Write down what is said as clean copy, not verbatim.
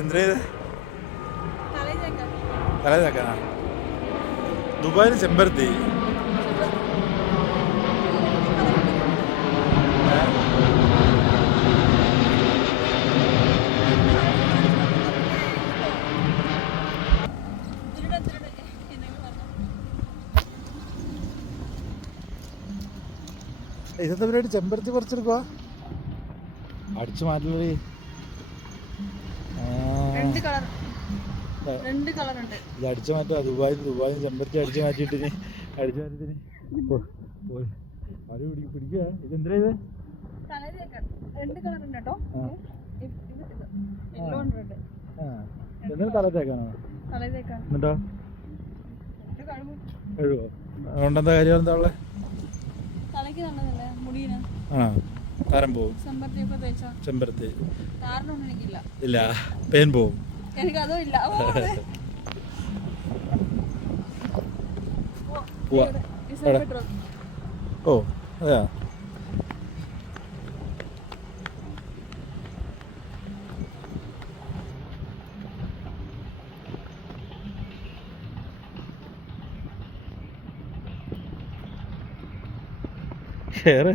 എന്തിനാ തല തേക്കാനാ? ദുബായിൽ ചെമ്പരത്തി. ഇതെന്താ പരിപാടി? ചെമ്പരത്തി പറിച്ചെടുക്കുക, അടിച്ചു മാറ്റലേ. ഇത് അടിച്ചു മാറ്റാ. ദുബായിൽ ചെമ്പരത്തി അടിച്ചു മാറ്റിയിട്ടിന് ആര് പിടിക്കുക? ഇതെന്തിനാ ഇത്? എന്തിനാ തല തേക്കാണോ? എന്നിട്ടോ എഴുവോ? അതുകൊണ്ടെന്താ കാര്യം? എന്താ ഉള്ളത്? ആ, താരം പോവും. ചെമ്പരത്തി ഇല്ല, പേൻ പോവും. ഓ അതെയാ? ഷെയർ